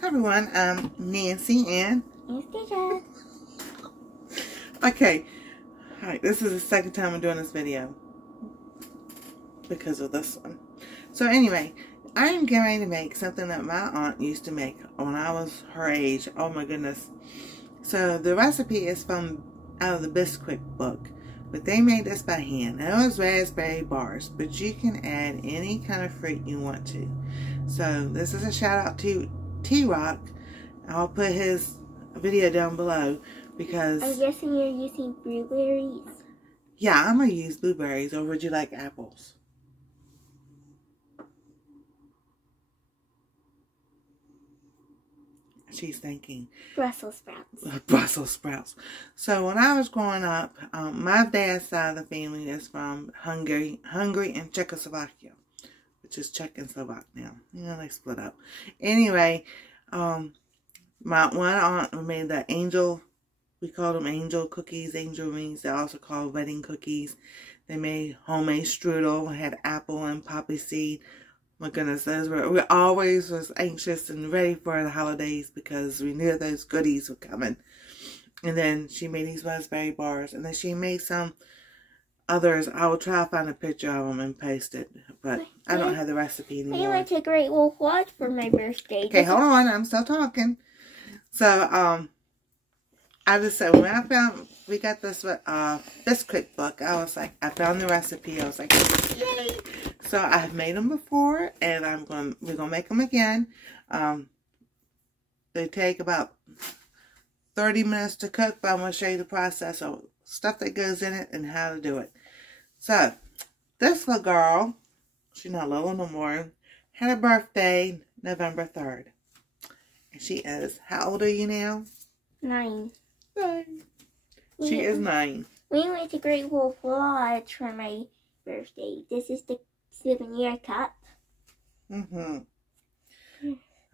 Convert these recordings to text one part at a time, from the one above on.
Hi everyone, I'm Nancy and Anastasia. Okay, alright, this is the second time I'm doing this video because of this one. So anyway, I am getting ready to make something that my aunt used to make when I was her age. Oh my goodness. So the recipe is from out of the Bisquick book, but they made this by hand. And it was raspberry bars, but you can add any kind of fruit you want to. So this is a shout out to T-Rock. I'll put his video down below because I'm guessing you're using blueberries. yeah, I'm gonna use blueberries, or would you like apples? She's thinking Brussels sprouts. Brussels sprouts. So when I was growing up, my dad's side of the family is from Hungary and Czechoslovakia, which is Czech and Slovak now. You know, they split up. Anyway, my one aunt made the angel, we called them angel cookies, angel rings. They're also called wedding cookies. They made homemade strudel, had apple and poppy seed. My goodness, we always was anxious and ready for the holidays because we knew those goodies were coming. And then she made these raspberry bars, and then she made some others. I will try to find a picture of them and post it, but I don't have the recipe anymore. I went to Great Wolf Lodge for my birthday. Okay, hold on, I'm still talking. So, I just said, when I found, we got this Bisquick book, I was like, I found the recipe, I was like, yay! So I've made them before, and we're gonna make them again. They take about 30 minutes to cook, but I'm gonna show you the process of stuff that goes in it and how to do it. So, this little girl, she's not little no more, had a birthday November 3rd. And she is, how old are you now? 9. 9. She is 9. We went to Great Wolf Lodge for my birthday. This is the souvenir cup. Mm-hmm.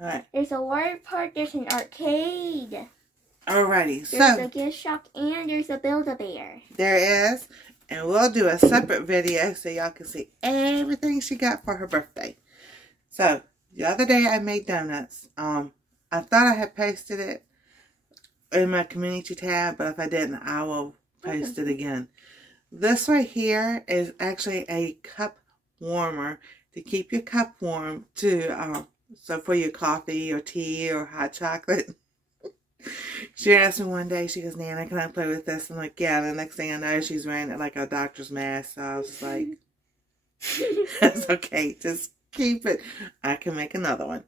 Alright. There's a water park, there's an arcade. Alrighty, There's so a gift shop, and there's a Build-A-Bear. there is, and we'll do a separate video so y'all can see everything she got for her birthday. So, the other day I made donuts. I thought I had posted it in my community tab, but if I didn't, I will post it again. This right here is actually a cup warmer to keep your cup warm to, so for your coffee or tea or hot chocolate. She asked me one day, she goes, Nana, can I play with this? I'm like, yeah. And the next thing I know, she's wearing it like a doctor's mask. So I was just like, that's okay. Just keep it. I can make another one.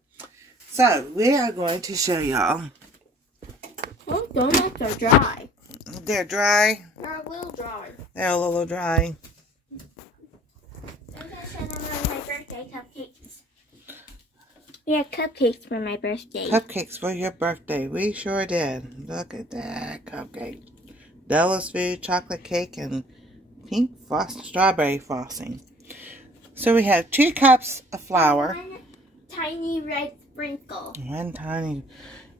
So we are going to show y'all. Oh, donuts are dry. They're dry. They're a little dry. They're a little dry. I'm going to show them one of my birthday cupcakes. We had cupcakes for my birthday. Cupcakes for your birthday. We sure did. Look at that cupcake. Della's food, chocolate cake, and pink strawberry frosting. So we have 2 cups of flour. One tiny red sprinkle.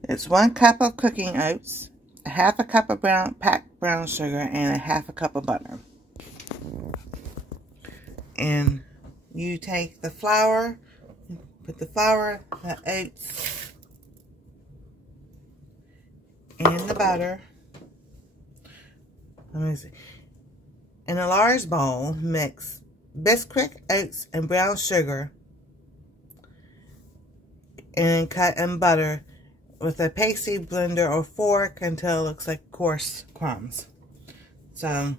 It's 1 cup of cooking oats, a half a cup of packed brown sugar, and a half a cup of butter. And you take the flour, put the flour, the oats, and the butter. Let me see. In a large bowl, mix Bisquick, oats, and brown sugar, and cut in butter with a pasty blender or fork until it looks like coarse crumbs. So,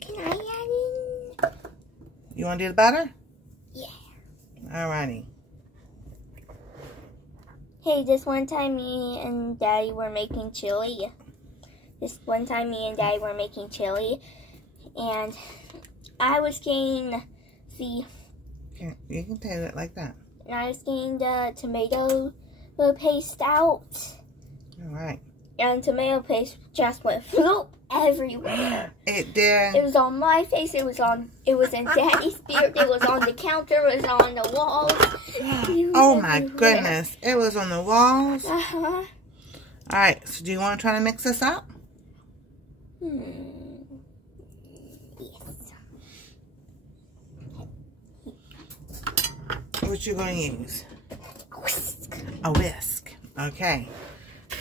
Can I add in? you want to do the butter? Yeah. Alrighty. Hey, this one time me and Daddy were making chili. And I was getting the... You can take it like that. And I was getting the tomato paste out. Alright. And tomato paste just went floop everywhere. It did. It was on my face, it was in Daddy's beard, it was on the counter, it was on the walls. Oh my goodness. It was on the walls. Uh-huh. Alright, so do you want to try to mix this up? Yes. What you going to use? a whisk. Okay.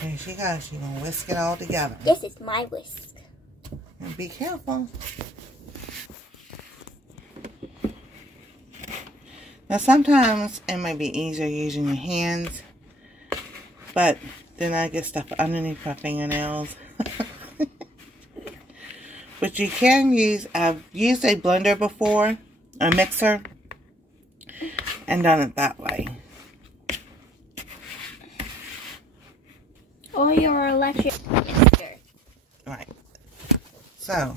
Here she goes. She's going to whisk it all together. This is my whisk. And be careful. Now sometimes it might be easier using your hands, but then I get stuff underneath my fingernails. But you can use, I've used a blender before, a mixer, and done it that way. Or your electric mixer. Right. So,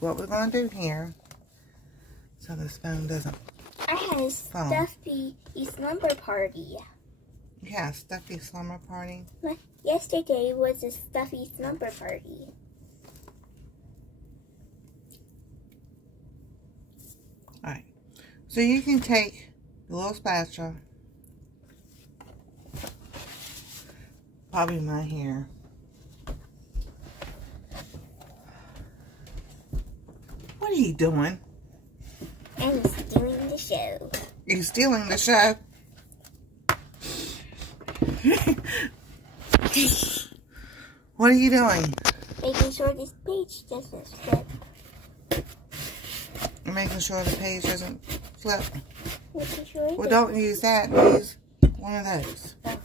what we're going to do here, so this phone doesn't I had a stuffy slumber party. Yeah, stuffy slumber party. Yesterday was a stuffy slumber party. Alright. So you can take the little spatula, probably my hair. What are you doing? I'm stealing the show. You stealing the show? What are you doing? Making sure this page doesn't flip. Making sure the page doesn't flip. Making sure Well, don't use that. Use one of those. Oh.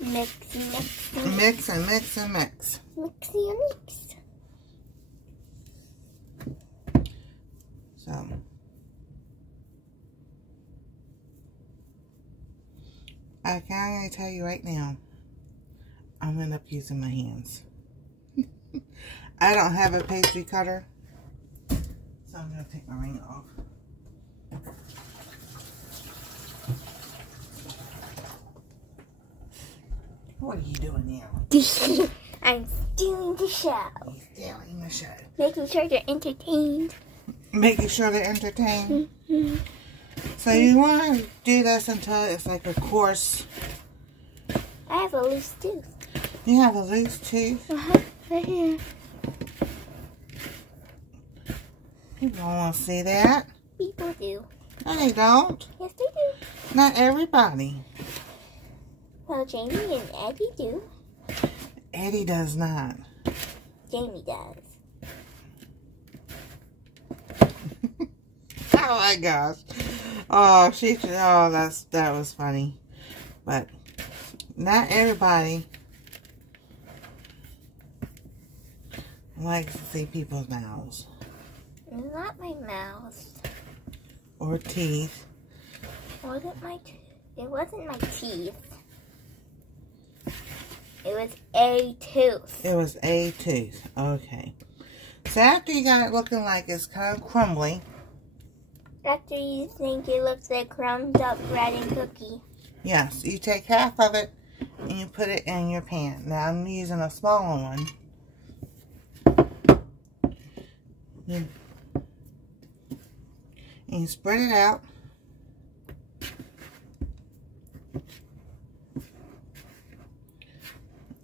Mix and mix and Mix and mix and mix. mix and mix. So, I can only tell you right now, I'm going to end up using my hands. I don't have a pastry cutter, so I'm going to take my ring off. What are you doing now? I'm stealing the show. You're stealing the show. Making sure they're entertained. Making sure they're entertained. Mm-hmm. So you want to do this until it's like a coarse. I have a loose tooth. You have a loose tooth? Right here. People don't want to see that. People do. No, they don't. Yes, they do. Not everybody. Well, Jamie and Eddie do. Eddie does not. Jamie does. Oh my gosh. Oh, that was funny. But not everybody likes to see people's mouths. Not my mouth. Or teeth. It wasn't my teeth. It was a tooth. It was a tooth. Okay. So after you got it looking like it's kind of crumbly. After you think it looks like crumbed up bread and cookie. Yes, you take half of it and you put it in your pan. Now I'm using a smaller one. And you spread it out.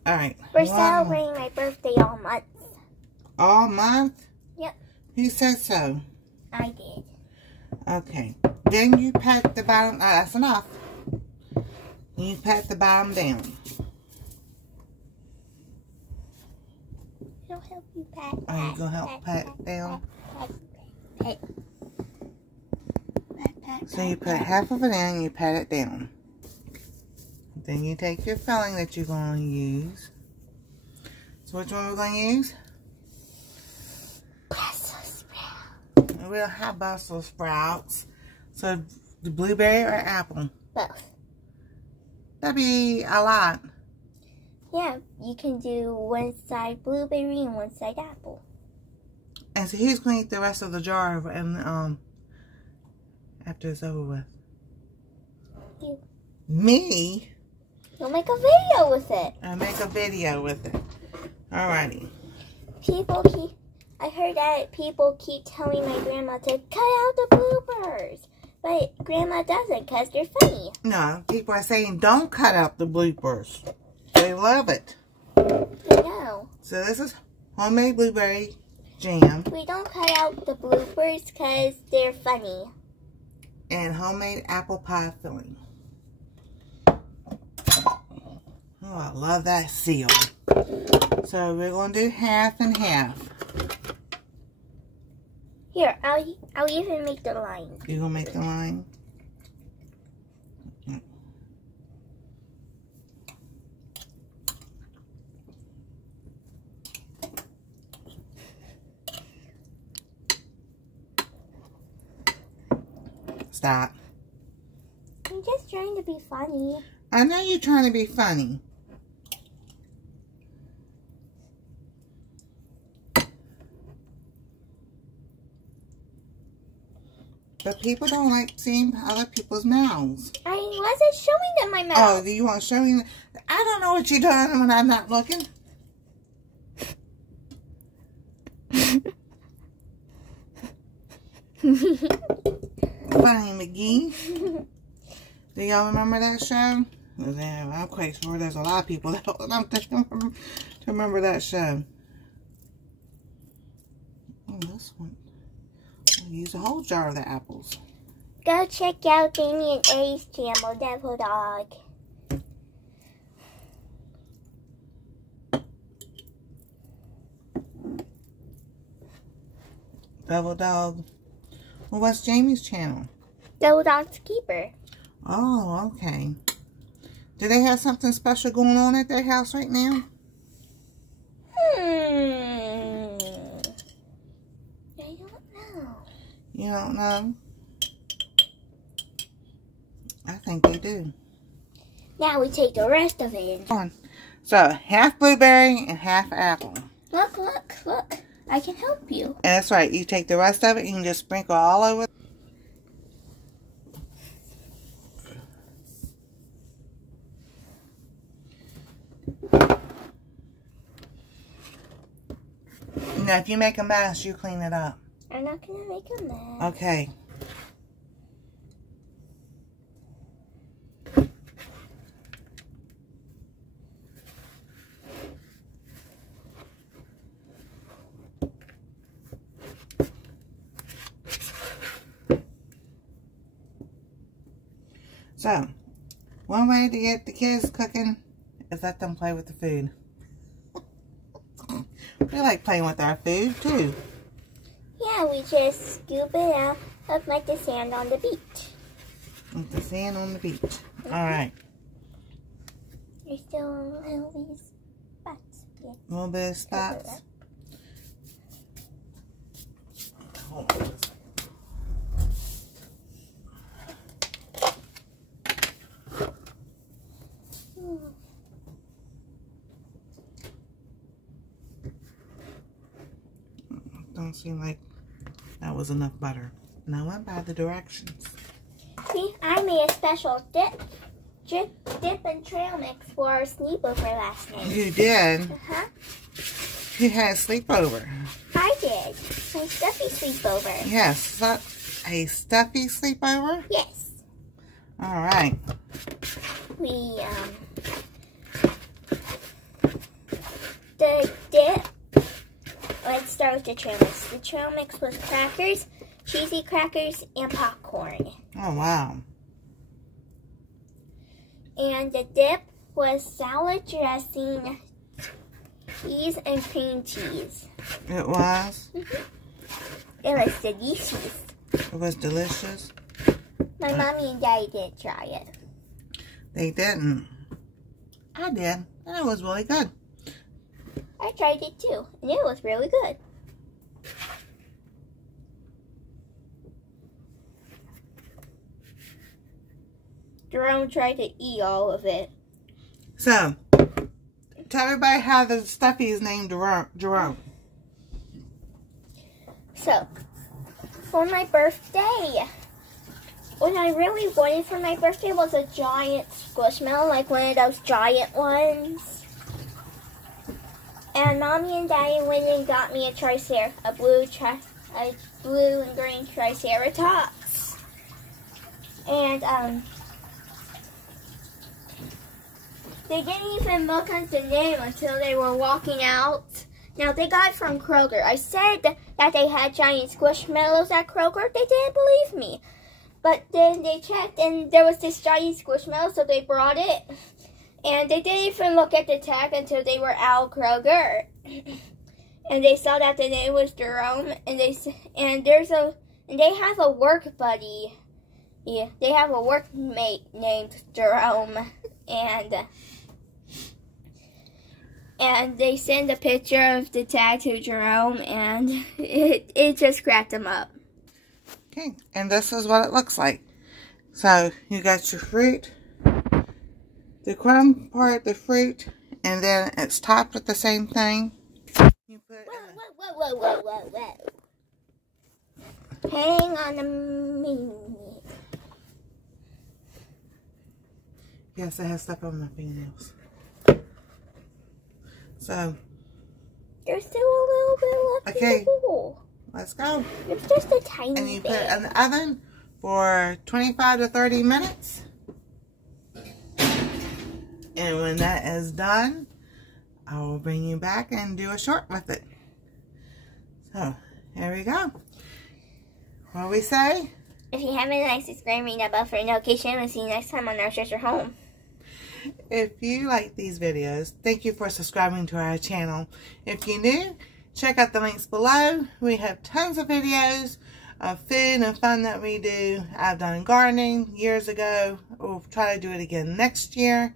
Alright. We're celebrating my birthday all month. All month? Yep. Who said so? I did. Okay. Then you pat the bottom. That's enough. You pat the bottom down. I'll help you pat. Are you going to help pat it down? Pat. So you put half of it in and you pat it down. Then you take your filling that you're going to use. So which one we're going to use? Brussels sprouts. We'll have Brussels sprouts. So the blueberry or apple? Both. That'd be a lot. Yeah, you can do one side blueberry and one side apple. And so who's going to eat the rest of the jar and after it's over with? You. Me? You'll make a video with it. I'll make a video with it. Alrighty. I heard that people keep telling my grandma to cut out the bloopers. But grandma doesn't because they're funny. No, people are saying don't cut out the bloopers. They love it. I know. So this is homemade blueberry jam. We don't cut out the bloopers because they're funny. And homemade apple pie filling. Oh, I love that seal. So we're going to do half and half. Here, I'll even make the line. You going to make the line? Stop. I'm just trying to be funny. I know you're trying to be funny. But people don't like seeing other people's mouths. I wasn't showing them my mouth. Oh, do you want to show me? I don't know what you're doing when I'm not looking. Funny McGee. Do y'all remember that show? I'm quite sure there's a lot of people that don't remember that show. Oh, this one. I'll use a whole jar of the apples. Go check out Jamie and A's channel, Devil Dog. Devil Dog. Well, what's Jamie's channel? Devil Dog's Keeper. Oh, okay. Do they have something special going on at their house right now? I don't know. You don't know? I think they do. Now we take the rest of it. So, half blueberry and half apple. Look, look, look. I can help you. And that's right. You take the rest of it, you can just sprinkle all over. Now, if you make a mess, you clean it up. I'm not going to make a mess. Okay. So, one way to get the kids cooking is let them play with the food. We like playing with our food, too. Yeah, we just scoop it out of like the sand on the beach. Like the sand on the beach. Alright. There's still a little bit of spots. Yeah. A little bit of spots. Hold on. Don't seem like that was enough butter. And I went by the directions. See, I made a special dip and trail mix for our sleepover last night. You did? Uh-huh. You had a sleepover. I did. My stuffy sleepover. Yes. Is that a stuffy sleepover? Yes. Alright. We, the dip, let's start with the trail mix. The trail mix was crackers, cheesy crackers, and popcorn. Oh, wow. And the dip was salad dressing, cheese, and cream cheese. It was? Mm-hmm. It was delicious. It was delicious? My mommy and daddy didn't try it. They didn't. I did. And it was really good. I tried it too, and it was really good. Jerome tried to eat all of it. So, tell everybody how the stuffy is named Jerome. So, for my birthday, what I really wanted for my birthday was a giant squishmallow, like one of those giant ones. And Mommy and Daddy went and got me a blue and green Triceratops. And they didn't even look at the name until they were walking out. Now, they got it from Kroger. I said that they had giant squishmallows at Kroger. They didn't believe me. But then they checked, and there was this giant squishmallow, so they brought it. And they didn't even look at the tag until they were out of Kroger. And they saw that the name was Jerome, and they have a work buddy. Yeah, they have a workmate named Jerome, and they send a picture of the tag to Jerome, and it just cracked him up. Okay, and this is what it looks like. So you got your fruit, the crumb part, the fruit, and then it's topped with the same thing. You put Whoa. Hang on a minute. Yes, it has stuff on my fingernails. So there's still a little bit left in the bowl. Let's go. It's just a tiny bit. And you put it in the oven for 25 to 30 minutes. And when that is done, I will bring you back and do a short with it. So, here we go. What do we say? If you haven't liked, subscribe, ring that bell for notification. We'll see you next time on Our Treasure Home. If you like these videos, thank you for subscribing to our channel. If you're new, check out the links below. We have tons of videos of food and fun that we do. I've done gardening years ago. We'll try to do it again next year.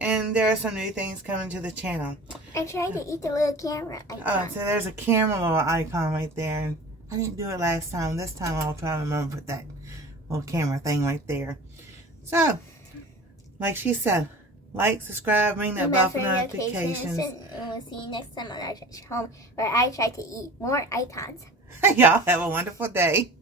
And there are some new things coming to the channel. I'm trying to eat the little camera icon. Oh, so there's a camera little icon right there. I didn't do it last time. This time I'll try to remember with that little camera thing right there. So, like she said, like, subscribe, ring that bell for notifications. And we'll see you next time on Our Treasure Home, where I try to eat more icons. Y'all have a wonderful day.